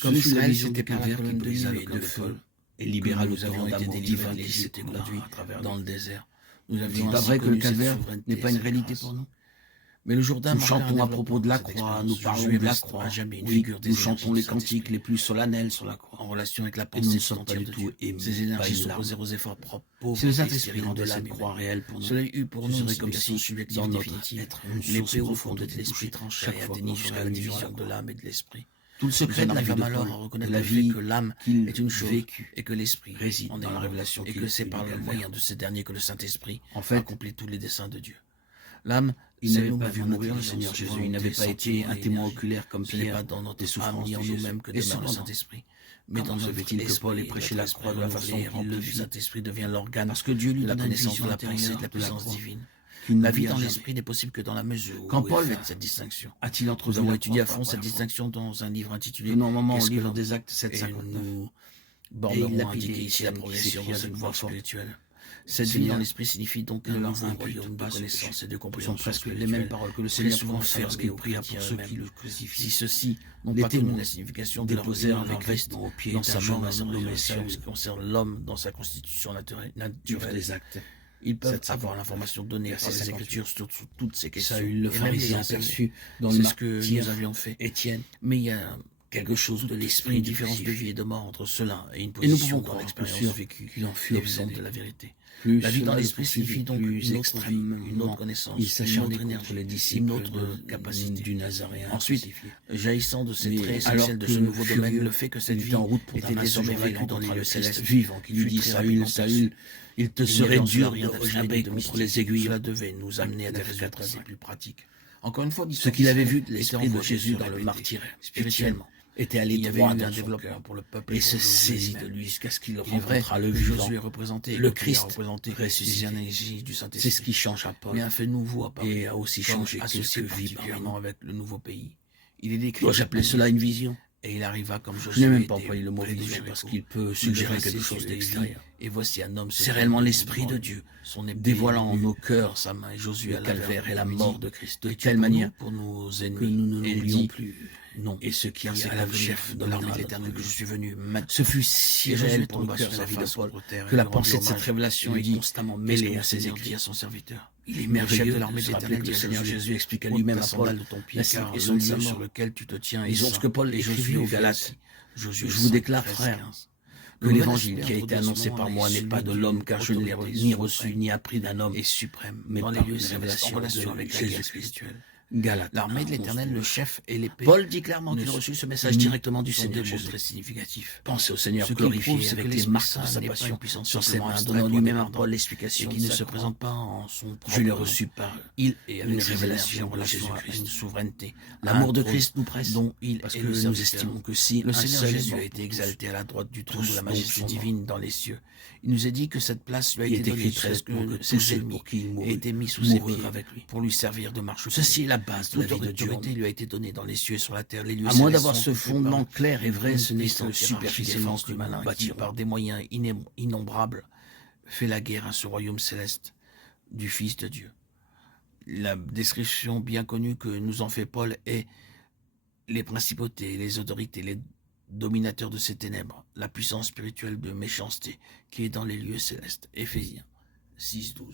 Comme Ce fut la Israël vision s'était du par la calvaire qui colonne de brisa nuée le et camp de de feu, Paul et que libéra le nous avions torrent été d'amour délivrés divin de qui l'Égypte et s'écoula conduits à travers dans nous. le désert. Nous N'est-il avions pas ainsi vrai que le connu cette calvaire souveraineté n'est et pas une cette réalité grâce. pour nous? Mais le Jourdain Nous marqua un chantons à propos développement de dans la cette croix, nous expérience. parlons Josué de la reste à croix, jamais une oui, figure nous des énergies chantons du les cantiques Saint-Esprit, les plus solennels sur la croix. en relation avec la Et nous pensée ne tout sommes pas entière du de tout Dieu. émus Ces par énergies une larme. s'opposèrent aux efforts propres, Si le pauvres et Saint-Esprit stériles de rendait l'âme cette croix humaine. réelle pour nous, Cela eut pour ce nous une serait comme signification si, subjective dans notre définitive. être, une source L'épée au fond profonde de était l'esprit touchée trancha chaque et fois que atteignit nous jusqu'à la regardions la division de croix. l'âme et de l'esprit. Tout le Nous secret en de la vie de arrivâmes Paul, alors à de reconnaître la le fait vie que l'âme qu'il est une chose vécut, et que l'esprit réside en est dans la l'autre, révélation et qu'il que c'est eut par du le calvaire. moyen de ces derniers que le Saint-Esprit En fait, accomplit tous les desseins de Dieu. L'âme, il c'est n'avait pas vu nous-mêmes en mourir le intelligence, Seigneur Jésus, il volonté, n'avait pas été sentiment un et témoin énergie. oculaire comme Ce n'est Pierre pas dans des notre âme souffrances ni de en Jésus. nous-mêmes que Et demeure le cependant, Saint-Esprit, mais dans comment se notre fait-il que Paul ait esprit. prêché Notre la esprit croix de la façon renouvelé et qu'il le rempli du fit? Saint-Esprit devient l'organe Parce que Dieu lui de la donna une connaissance vision de la pensée, de intérieure la de la puissance croix divine. qu'il La vie n'oublia dans jamais. l'esprit n'est possible que dans la mesure Quand où est Paul faite cette distinction. a-t-il Nous entrevu avons la étudié croix à pour fond la cette première fois? distinction dans un livre intitulé Venons un moment au Qu'est-ce que livre l'homme? des Actes Et 7,59. nous Et il bornerons à lapidait indiquer ici la Étienne qui progression s'écria dans cette d'une voie voix forte. spirituelle. Cette vie Seigneur, dans l'esprit signifie donc ne un leur nouveau impute royaume de pas ce connaissance et de Ce sont compréhension presque les mêmes spirituelle, paroles que le très Seigneur souvent prononça fermées lorsqu'il aux pria pour chrétiens ceux qui eux-mêmes. le Si crucifiaient. ceux-ci n'ont Les pas connu témoins la signification de leur déposèrent union, leur avec reste vêtements aux pieds dans d'un sa jeune mort et sa homme nommé résurrection en ce Saül. qui concerne l'homme dans sa constitution Livre naturelle. des Actes Ils peuvent 7,58. avoir l'information donnée par Verset les 58. Écritures sur toutes ces questions. Saül, le Et même les pharisien, enseigner. aperçut dans le C'est ce que martyr nous avions fait. Étienne Mais il y a quelque chose de l'esprit une du différence de vie crucifié. et de mort entre cela et une Et nous position pouvons dans croire, l'expérience sûr, vécue qu'il en fut déviante obsédé. de la vérité. Plus La vie dans cela le l'esprit signifie poursuivit, donc plus une autre vie, une autre extrêmement connaissance, il une s'acharnait autre contre énergie, les une disciples autre capacité. du Nazaréen Ensuite, crucifié. jaillissant de ces Mais traits alors essentiels de que ce nouveau furieux, domaine, le fait que cette il vie était en route pour était Damas, ce désormais jour-là, il vécue dans les rencontra lieux le Christ célestes, vivant qui lui fut dit très Saül, rapidement Saül, perçue. il te Il n'y serait avait en cela dur de rien d'abstrait rejaber et de contre les mystique. aiguillons. Cela devait nous amener à des Actes résultats 4:5. très plus pratiques. Encore une fois, Ce qu'il avait vu de était l'esprit de envoyé Jésus se dans le répéter martyr spirituellement. était allé Il y avait eu droit un dans son développement cœur pour le peuple et se pour Josué saisit de lui-même. lui jusqu'à ce qu'il Il est vrai rencontra le que vivant. Josué est représenté, Le que Pierre Christ a représenté ressuscité. les énergies du C'est Saint-Esprit. ce qui changea Paul Mais un fait nouveau a paru, et a aussi comme changé associé quelques vies parmi particulièrement nous. avec le nouveau pays. Il est décrit Dois-je appeler cela une vision? et il arriva comme Je Josué n'ai même pas était employé le mot près de vision Jéricho. parce qu'il peut Il suggérer dressait quelque chose ses yeux et vit, d'extérieur. et voici un homme se C'est réellement tenait l'Esprit devant de lui. Dieu Son épée dévoilant en nue nos dans cœurs sa main, et Josué le alla calvaire vers et la lui, mort dit, de Christ de Es-tu telle pour nous, manière pour nos que ennemis. nous ne Et il l'oublions dit, plus. non, Et ce qui car c'est à la le chef chef de de l'armée de l'armée l'Éternel que je suis venu maintenant. Ce fut si Et réel Josué pour nos tomba cœurs sur la sa vie de face Paul contre terre que et la lui pensée de rendit cette hommage. révélation Il est dit, constamment Qu'est-ce que mêlée mon à ses Seigneur dit écrits. à son serviteur? Il est Le chef merveilleux de l'armée de de se rappeler l'Éternel que dit le à Seigneur Josué, Jésus expliqua ôte lui-même ta à Paul sandale de ton pied, la car le signification de sa lieu sur mort. lequel tu te tiens est Disons ce saint. que Paul Et écrivit Josué aux fit Galates. ainsi. Josué Je vous 5, déclare, 13, frères, 15. que Le l'évangile nouvel qui a aspect été introduit annoncé ce par moment moi est n'est pas celui de d'une l'homme, car je ne l'ai autorité ni reçu souveraine ni appris d'un homme, et suprême mais dans les par lieux une célestes en révélation relation de avec la guerre Jésus-Christ. spirituelle. Galates L'armée de 1, l'Éternel, 11, le chef et l'épée Paul dit clairement ne qu'il sont reçut ce message directement du sont Seigneur des mots Jésus. très significatifs. Pensez au Seigneur Ce qui prouve, glorifié c'est que avec les l'Esprit marques Saint de sa n'est pas une passion puissance sur ses simplement mains, abstraite donnant ou lui-même à indépendante, Paul et l'explication qui de ne sa se croix. présente pas en son propre Je l'ai nom. reçu par Il et une avec ses révélation énergies en de relation à Jésus-Christ. une souveraineté, à L'amour un de trône Christ nous presse, dont il parce est que le nous serviteur. estimons que si Le un Seigneur seul est Jésus mort a été pour exalté à la droite du trône tous de la donc majesté sont divine dans les cieux. Il nous est dit que cette place lui a il été est donnée écrit jusqu'à très ce que nettement que tous ses ceux ennemis pour qui il aient mourut été mis sous ses pieds moururent avec lui. pour lui servir de marchepied. Ceci est la base de la Toute vie de Dieu. autorité lui a été donnée dans les cieux et sur la terre. Les lieux À moins célestes d'avoir sont ce occupés fondement par clair et vrai, une ce n'est que puissante superficiellement hiérarchie que du nous malin qui, bâtirons. par des moyens innombrables, fait la guerre à ce royaume céleste du Fils de Dieu. La description bien connue que nous en fait Paul est les principautés, les autorités, les dominateurs de ces ténèbres, la puissance spirituelle de méchanceté qui est dans les lieux célestes. Éphésiens 6, 12.